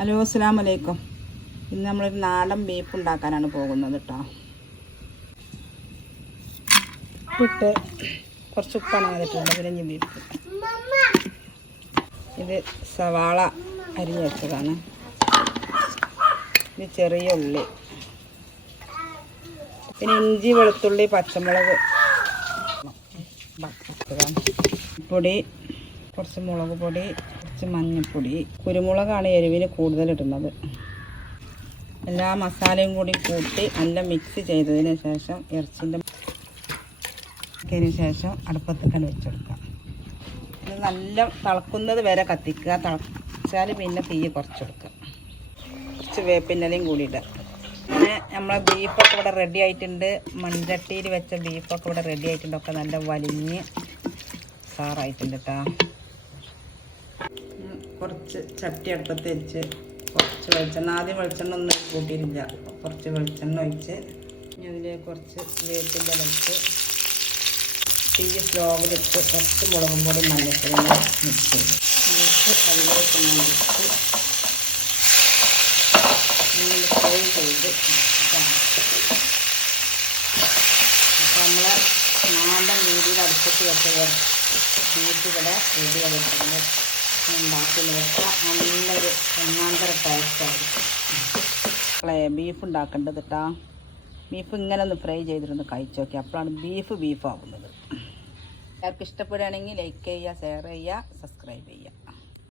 Hello അസ്സലാമു അലൈക്കും. ഇന്ന് നമ്മളൊരു നാടൻ ബീഫ് ഉണ്ടാക്കാനാണ് പോകുന്നത് കേട്ടോ. ഉപ്പിട്ട് കുറച്ച് ഉപ്പാണ് വന്നിട്ടുണ്ട്. വിരഞ്ഞ് ബീഫ്. ഇത് സവാള അരിഞ്ഞ് വെച്ചതാണ്. ഇത് ചെറിയ ഉള്ളി, പിന്നെ ഇഞ്ചി, വെളുത്തുള്ളി, പച്ചമുളക്, പൊടി, കുറച്ച് മുളക് പൊടി, കുറച്ച് മഞ്ഞൾപ്പൊടി, കുരുമുളകാണ് എരിവിന് കൂടുതൽ ഇടുന്നത്. എല്ലാ മസാലയും കൂടി കൂട്ടി നല്ല മിക്സ് ചെയ്തതിന് ശേഷം ഇറച്ചിൻ്റെ ശേഷം അടുപ്പത്തേക്കാണ് വെച്ചെടുക്കാം. ഇത് നല്ല തിളക്കുന്നത് വരെ കത്തിക്കുക. തിളച്ചാൽ പിന്നെ തീ കുറച്ചെടുക്കുക. കുറച്ച് വേപ്പിൻ്റെലയും കൂടി ഇടുക. പിന്നെ നമ്മളെ ബീഫൊക്കെ ഇവിടെ റെഡി ആയിട്ടുണ്ട്. മൺചട്ടിയിൽ വെച്ച ബീഫൊക്കെ ഇവിടെ റെഡി ആയിട്ടുണ്ട്. ഒക്കെ നല്ല വലിഞ്ഞ് സാറായിട്ടുണ്ട് കേട്ടോ. കുറച്ച് ചട്ടി അടുപ്പത്ത് വെച്ച് കുറച്ച് വെളിച്ചെണ്ണ, ആദ്യം വെളിച്ചെണ്ണ ഒന്നും കൂട്ടിയിട്ടില്ല. കുറച്ച് വെളിച്ചെണ്ണ ഒഴിച്ച് അതിലേക്ക് കുറച്ച് വേപ്പിൻ്റെ വെച്ച് തീ സ്ലോവിലിട്ട് കുറച്ച് മുളകും പൊടി, മല്ലിപ്പൊടി മിക്സ് ചെയ്ത് അതിലേക്ക് മുറിച്ച് ഫ്രൈ ചെയ്ത് അപ്പോൾ നമ്മളെ നാടൻ രീതിയിൽ അടുപ്പത്ത് വെച്ച ബീഫ് ഇവിടെ റെഡി ആയിട്ടുണ്ട്. ഉണ്ടാക്കി നോക്കാം. നല്ലൊരു ഒന്നാന്തര ടേസ്റ്റായിരിക്കും. ബീഫ് ഉണ്ടാക്കേണ്ടത് കേട്ടോ. ബീഫ് ഇങ്ങനെ ഒന്ന് ഫ്രൈ ചെയ്തിട്ടൊന്ന് കഴിച്ച് നോക്കി. അപ്പോഴാണ് ബീഫ് ആവുന്നത്. എല്ലാവർക്കും ഇഷ്ടപ്പെടുകയാണെങ്കിൽ ലൈക്ക് ചെയ്യുക, ഷെയർ ചെയ്യുക, സബ്സ്ക്രൈബ് ചെയ്യുക.